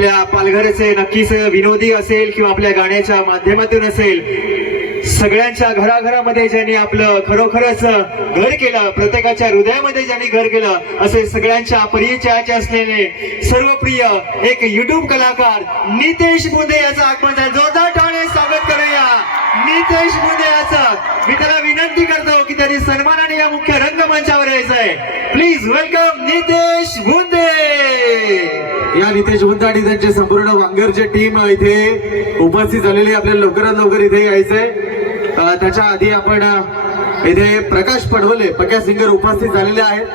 आपल्या पालघरचे नक्कीच विनोदी असेल किंवा आपल्या गाण्याच्या माध्यमातून असेल, सगळ्यांच्या घराघरामध्ये ज्यांनी आपलं खरोखरच घर केलं, प्रत्येकाच्या हृदयामध्ये ज्यांनी घर केलं, असे सगळ्यांच्या परिचयाचे असलेले सर्वप्रिय एक युट्यूब कलाकार नितेश बुंदे याचं आगमन झालं. जोरदार टाळ्या स्वागत करूया नितेश बुंदे याचं. मी त्याला विनंती करतो की त्यांनी सन्मानाने या मुख्य रंगमंचावर यायचंय. प्लीज वेलकम नितेश बुंदे. या नितेश बुंदे आणि त्यांचे संपूर्ण वांगरचे टीम इथे उपस्थित झालेली. आपल्याला लवकरात लवकर इथे यायचंय. त्याच्या आधी आपण इथे प्रकाश पडवले पक्या सिंगर उपस्थित झालेले आहेत.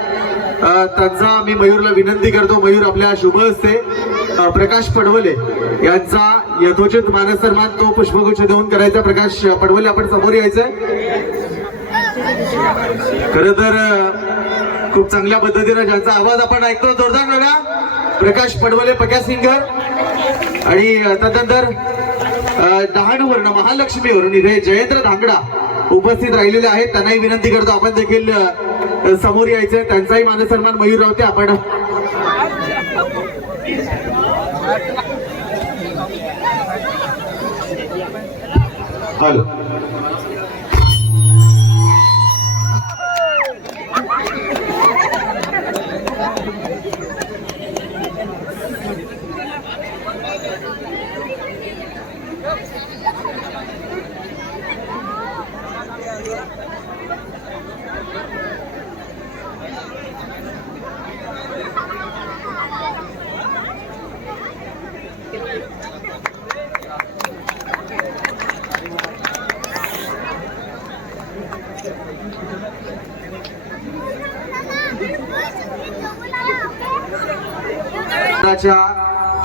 त्यांचा मी मयूरला विनंती करतो, मयूर आपल्या शुभ हस्ते प्रकाश पडवले यांचा यथोचित मानसन्मान तो पुष्पगुच्छ देऊन करायचा. प्रकाश पडवले आपण समोर यायचंय. खर तर खूप चांगल्या पद्धतीने ज्यांचा आवाज आपण ऐकतो, जोरदार बघा प्रकाश पडवले पक्या सिंगर. आणि त्यानंतर डहाणूवरून महालक्ष्मीवरून इथे जयेंद्र धांगडा उपस्थित राहिलेले आहेत. त्यांनाही विनंती करतो आपण देखील समोर यायचंय. त्यांचाही मानसन्मान मयूर रावते आपण हॅलो.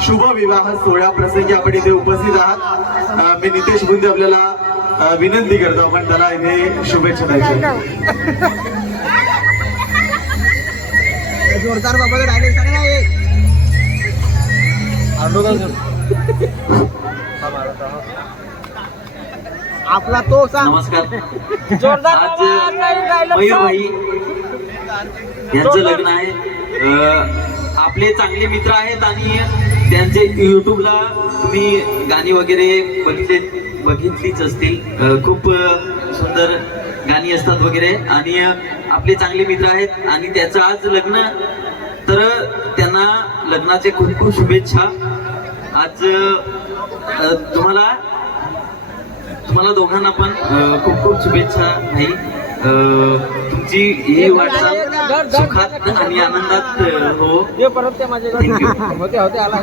शुभ विवाह सोहळ्या प्रसंगी आपण इथे उपस्थित आहात. मी नितेश बुंदे आपल्याला विनंती करतो आपण त्याला इथे शुभेच्छा द्यायच्या. जोरदार बाबा डायरेक्ट सांग ना एक आपला तो सांग. नमस्कार. जोरदार आज मयूर भाई यांचं लग्न आहे. आपले चांगले मित्र आहेत आणि त्यांचे युट्यूबला तुम्ही गाणी वगैरे बघितलीच असतील. खूप सुंदर गाणी असतात वगैरे आणि आपले चांगले मित्र आहेत आणि त्याचं आज लग्न. तर त्यांना लग्नाचे खूप खूप शुभेच्छा. आज तुम्हाला दोघांना पण खूप खूप शुभेच्छा भाई. तुमची ही वाटचाल सुखात आणि आनंदात हो. परत ते माझ्या होते आला